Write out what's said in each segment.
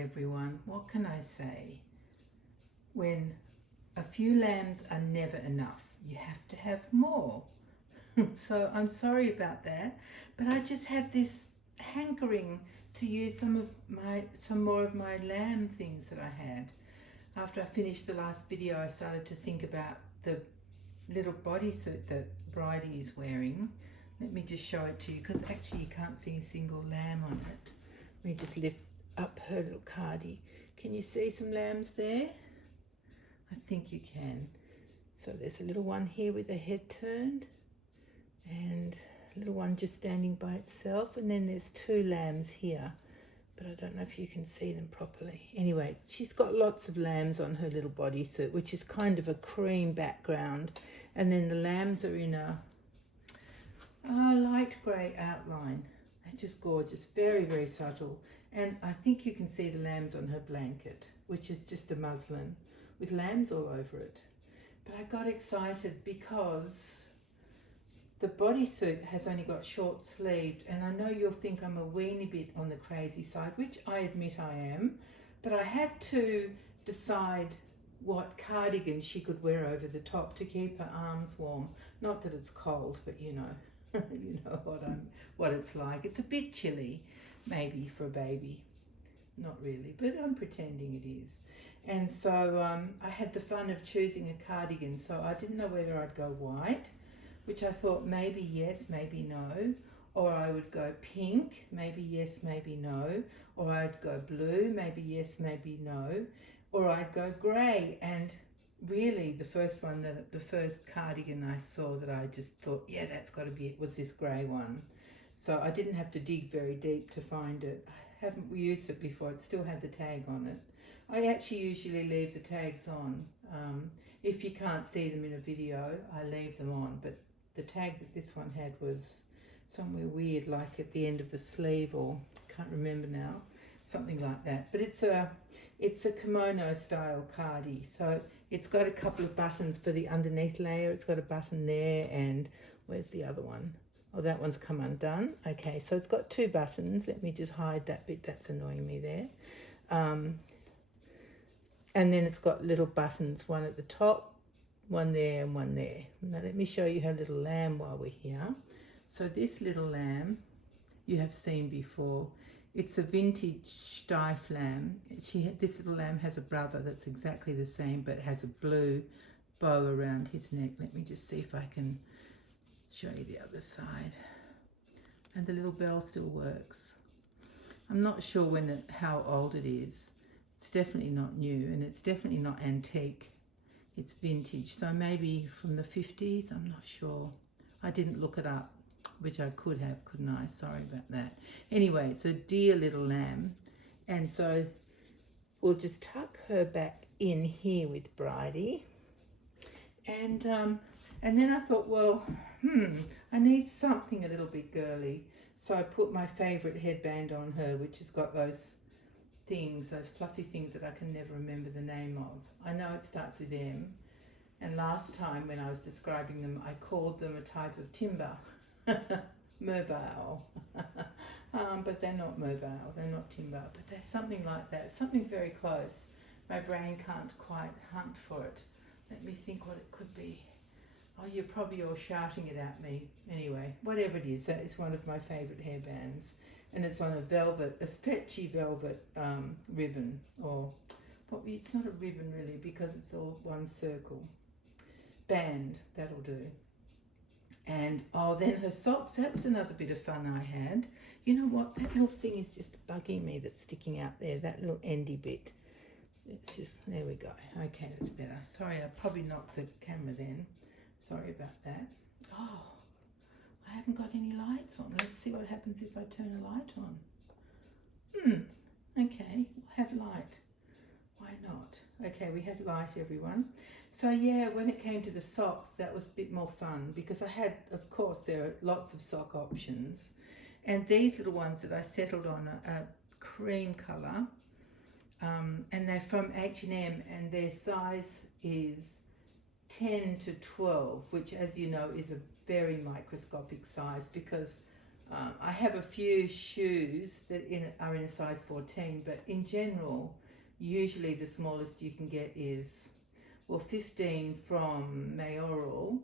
everyone. What can I say? When a few lambs are never enough, you have to have more. So I'm sorry about that, but I just had this hankering to use some more of my lamb things that I had. After I finished the last video, I started to think about the little bodysuit that Bridie is wearing. Let me just show it to you, because actually you can't see a single lamb on it. Let me just lift up her little cardie. Can you see some lambs there? I think you can. So there's a little one here with her head turned, and a little one just standing by itself, and then there's two lambs here, but I don't know if you can see them properly. Anyway, she's got lots of lambs on her little bodysuit, which is kind of a cream background, and then the lambs are in a light grey outline. They're just gorgeous, very, very subtle. And I think you can see the lambs on her blanket, which is just a muslin with lambs all over it. But I got excited because the bodysuit has only got short sleeved, and I know you'll think I'm a weeny bit on the crazy side, which I admit I am, but I had to decide what cardigan she could wear over the top to keep her arms warm. Not that it's cold, but you know. You know what it's like. It's a bit chilly, maybe, for a baby. Not really, but I'm pretending it is. And so I had the fun of choosing a cardigan, so I didn't know whether I'd go white, which I thought maybe yes, maybe no, or I would go pink, maybe yes, maybe no, or I'd go blue, maybe yes, maybe no, or I'd go grey. And really the first cardigan I saw that I just thought, yeah, that's got to be it, was this grey one. So I didn't have to dig very deep to find it. I haven't used it before. It still had the tag on it. I actually usually leave the tags on. If you can't see them in a video, I leave them on, but the tag that this one had was somewhere weird, like at the end of the sleeve, or can't remember now, something like that. But it's a kimono style cardie, so it's got a couple of buttons for the underneath layer. It's got a button there, and where's the other one? Oh, that one's come undone. Okay, so it's got two buttons. Let me just hide that bit, that's annoying me there. And then it's got little buttons, one at the top, one there and one there. Now let me show you her little lamb while we're here. So this little lamb you have seen before. It's a vintage Steiff lamb. This little lamb has a brother that's exactly the same, but has a blue bow around his neck. Let me just see if I can show you the other side. And the little bell still works. I'm not sure how old it is. It's definitely not new, and it's definitely not antique. It's vintage, so maybe from the 50s, I'm not sure. I didn't look it up, which I could have, couldn't I? Sorry about that. Anyway, it's a dear little lamb, and so we'll just tuck her back in here with Bridie. And then I thought, well, I need something a little bit girly. So I put my favourite headband on her, which has got those things, those fluffy things that I can never remember the name of. I know it starts with M, and last time when I was describing them, I called them a type of timber. Mobile. But they're not mobile, they're not timber, but they're something like that, something very close. My brain can't quite hunt for it. Let me think what it could be. Oh, you're probably all shouting it at me. Anyway, whatever it is, that is one of my favourite hairbands. And it's on a stretchy velvet ribbon, or it's not a ribbon really, because it's all one circle. Band, that'll do. And oh, then her socks, that was another bit of fun I had. You know what, that little thing is just bugging me that's sticking out there, that little endy bit. It's just, there we go. Okay, that's better. Sorry, I probably knocked the camera then. Sorry about that. Oh, I haven't got any lights on. Let's see what happens if I turn a light on. Okay, we'll have light. Why not? Okay, we had light, everyone. So yeah, when it came to the socks, that was a bit more fun, because I had, of course, there are lots of sock options. And these little ones that I settled on are cream colour. And they're from H&M, and their size is 10 to 12, which, as you know, is a very microscopic size, because I have a few shoes that are in a size 14, but in general, usually the smallest you can get is, well, 15 from mayoral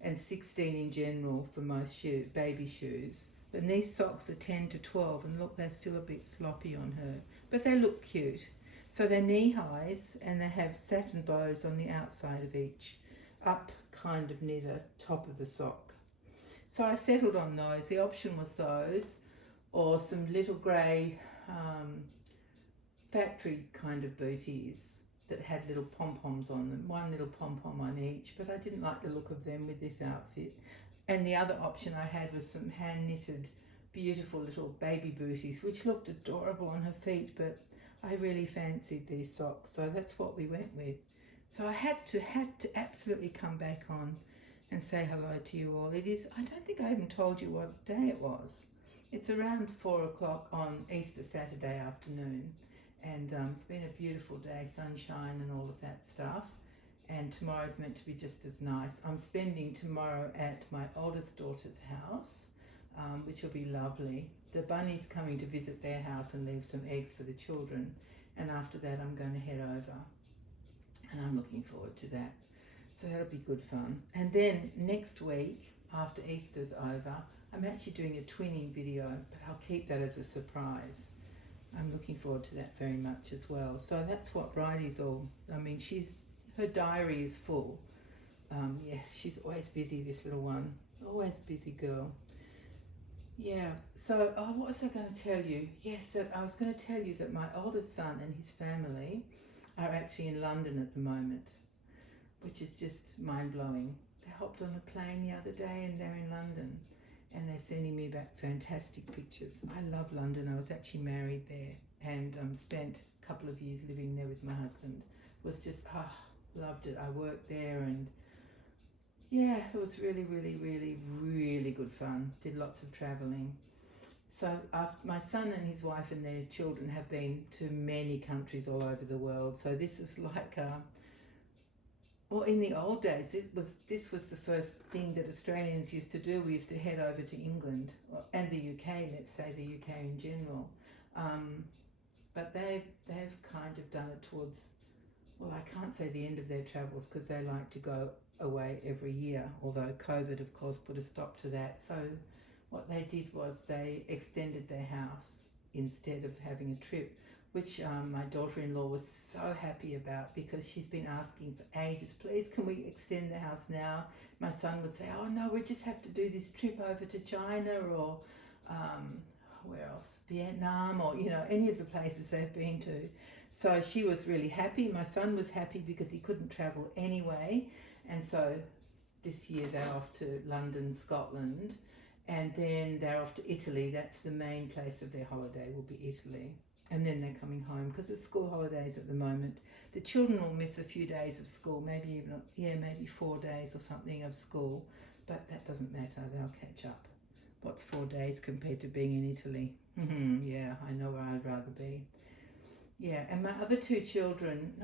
and 16 in general for most baby shoes. But these socks are 10 to 12, and look, they're still a bit sloppy on her, but they look cute. So they're knee highs, and they have satin bows on the outside of each, up kind of near the top of the sock. So I settled on those. The option was those, or some little grey factory kind of booties that had little pom-poms on them, one little pom-pom on each, but I didn't like the look of them with this outfit. And the other option I had was some hand-knitted, beautiful little baby booties, which looked adorable on her feet, but I really fancied these socks, so that's what we went with. So I had to absolutely come back on and say hello to you all. It is, I don't think I even told you what day it was. It's around 4 o'clock on Easter Saturday afternoon, and it's been a beautiful day, sunshine and all of that stuff, and tomorrow's meant to be just as nice. I'm spending tomorrow at my oldest daughter's house, which will be lovely. The bunny's coming to visit their house and leave some eggs for the children, and after that I'm going to head over, and I'm looking forward to that. So that'll be good fun. And then next week, after Easter's over, I'm actually doing a twinning video, but I'll keep that as a surprise. I'm looking forward to that very much as well. So that's what Bridie's all, I mean, her diary is full. Yes, she's always busy, this little one. Always a busy girl. Yeah, so what was I going to tell you? Yes, I was going to tell you that my oldest son and his family are actually in London at the moment, which is just mind-blowing. They hopped on a plane the other day and they're in London, and they're sending me back fantastic pictures. I love London. I was actually married there and spent a couple of years living there with my husband. Was just, loved it. I worked there, and yeah, it was really, really, really, really good fun. Did lots of travelling. So my son and his wife and their children have been to many countries all over the world. So this is like well, in the old days, this was the first thing that Australians used to do. We used to head over to England and the UK, let's say the UK in general. But they've kind of done it towards, well, I can't say the end of their travels, because they like to go away every year, although COVID, of course, put a stop to that. So what they did was they extended their house instead of having a trip, which my daughter-in-law was so happy about, because she's been asking for ages, please can we extend the house now? My son would say, oh no, we just have to do this trip over to China, or where else, Vietnam, or any of the places they've been to. So she was really happy. My son was happy because he couldn't travel anyway, and so this year they're off to London, Scotland, and then they're off to Italy. That's the main place of their holiday, will be Italy. And then they're coming home because it's school holidays at the moment. The children will miss a few days of school, maybe 4 days or something of school, but that doesn't matter, they'll catch up. What's 4 days compared to being in Italy? Yeah, I know where I'd rather be. Yeah, and my other two children,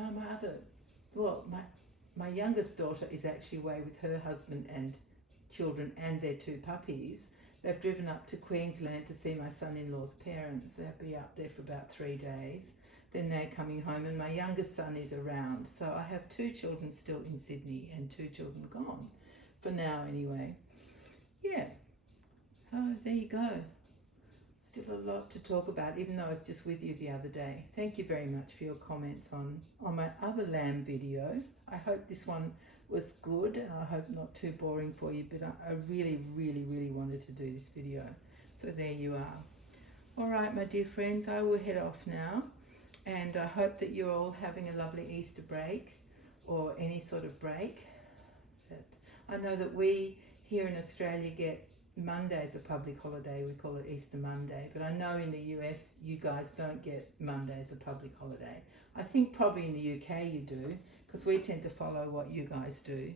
my youngest daughter is actually away with her husband and children and their 2 puppies. They've driven up to Queensland to see my son-in-law's parents. They'll be up there for about 3 days. Then they're coming home, and my youngest son is around. So I have 2 children still in Sydney and 2 children gone, for now anyway. Yeah, so there you go. Still a lot to talk about, even though I was just with you the other day. Thank you very much for your comments on my other lamb video. I hope this one was good, and I hope not too boring for you, but I really, really, really wanted to do this video. So there you are. All right, my dear friends, I will head off now, and I hope that you're all having a lovely Easter break, or any sort of break. I know that we here in Australia get Monday as a public holiday. We call it Easter Monday, but I know in the US you guys don't get Monday as a public holiday. I think probably in the UK you do, because we tend to follow what you guys do.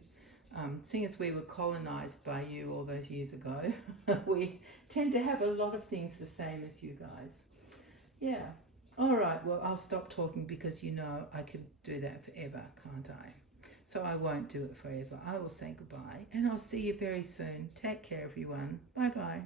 Seeing as we were colonised by you all those years ago, we tend to have a lot of things the same as you guys. Yeah. All right, well, I'll stop talking, because I could do that forever, can't I? So I won't do it forever. I will say goodbye, and I'll see you very soon. Take care, everyone. Bye-bye.